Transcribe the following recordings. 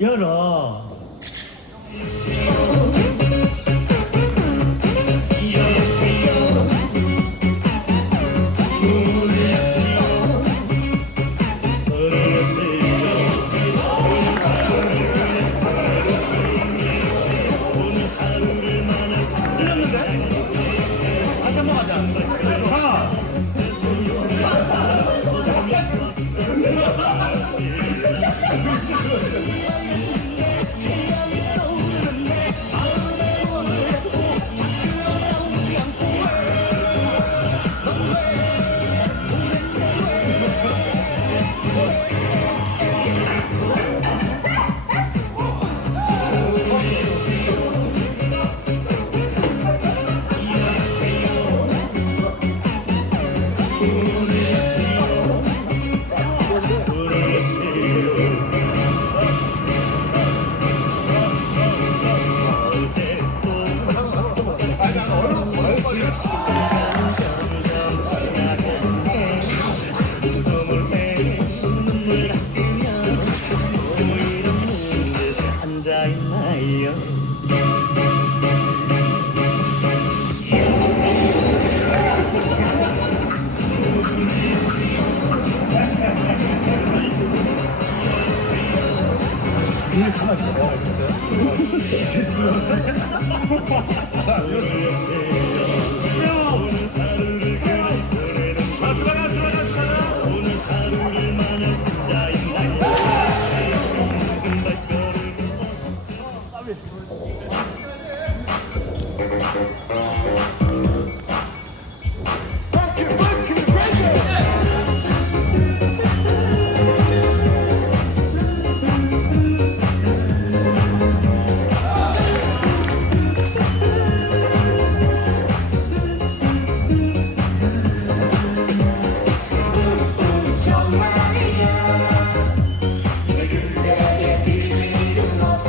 열어.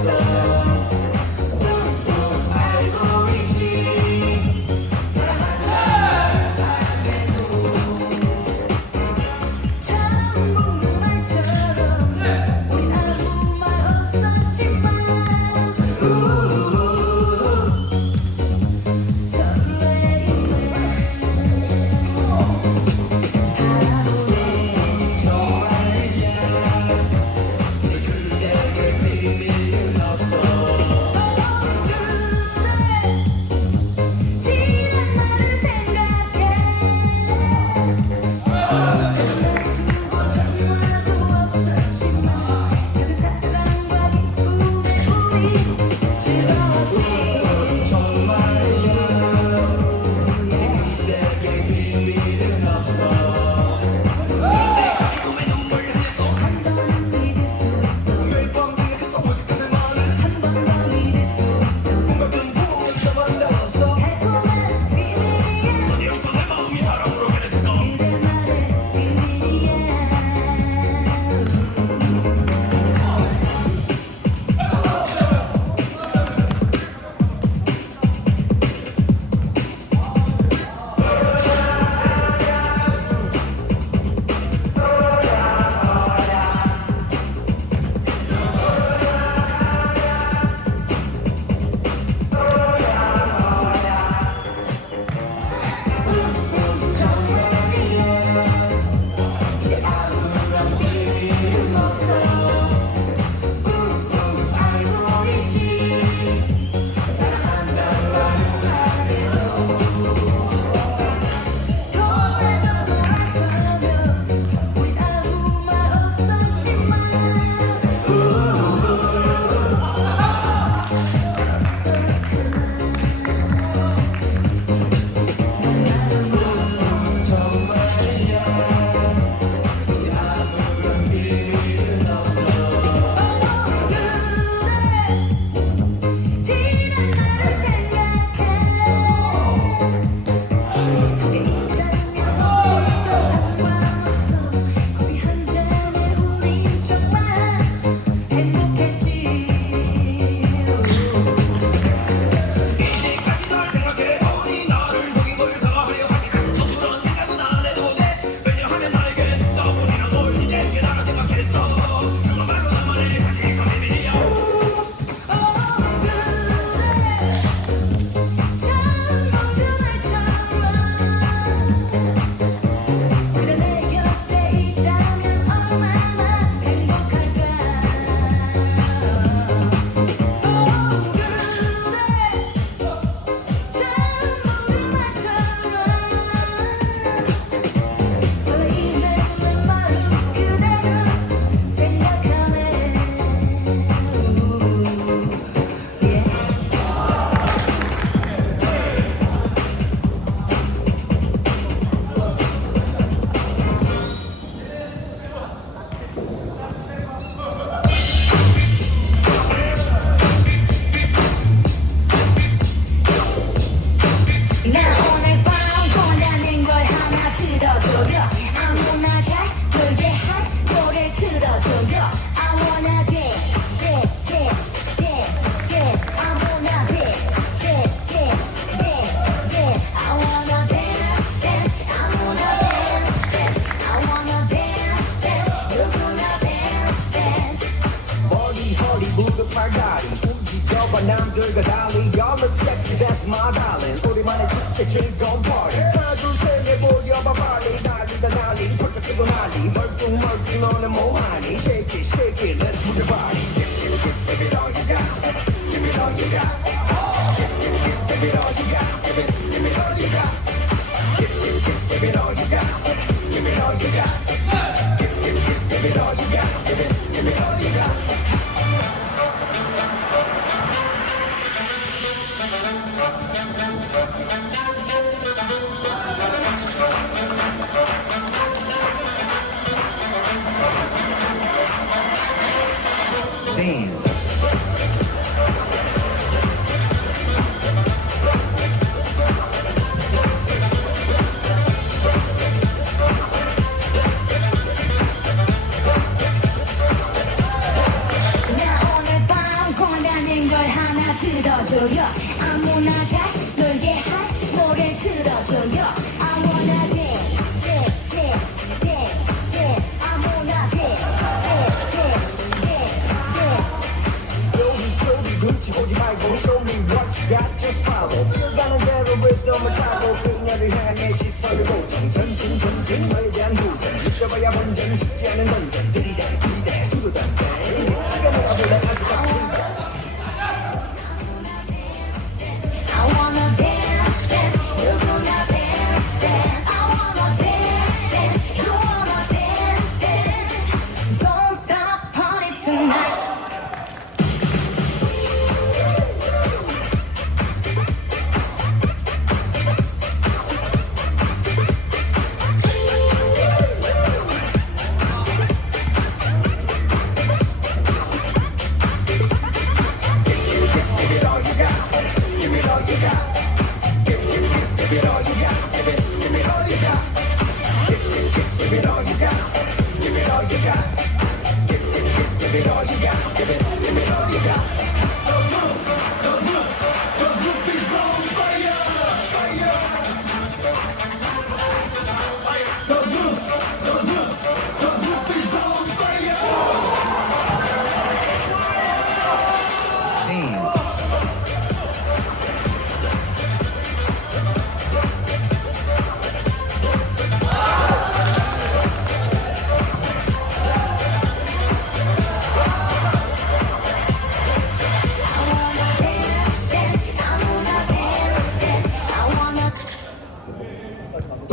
myself. 남들과 달리 You look sexy that's my darling 우리만의 축제 즐거운 party 하나 둘셋넷 모여봐 빨리 난리다 난리 펄쩍 뛰고 난리 멀뚱 멀뚱 너는 뭐하니 Sim.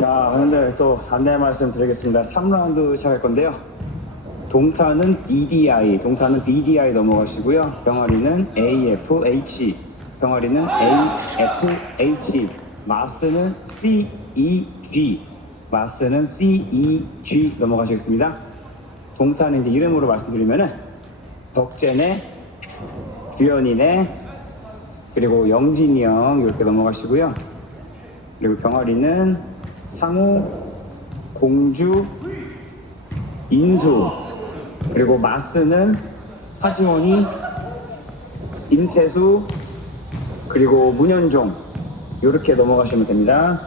자, 오늘 또 안내 말씀 드리겠습니다. 3라운드 시작할 건데요. 동타는 BDI, 동타는 BDI 넘어가시고요. 병아리는 AFH, 병아리는 AFH, 마스는 CEG, 마스는 CEG 넘어가시겠습니다. 동타는 이제 이름으로 말씀드리면은 덕재네, 규현이네, 그리고 영진이 형 이렇게 넘어가시고요. 그리고 병아리는 상우, 공주, 인수, 그리고 마스는 하지원이, 임태수, 그리고 문현종 이렇게 넘어가시면 됩니다.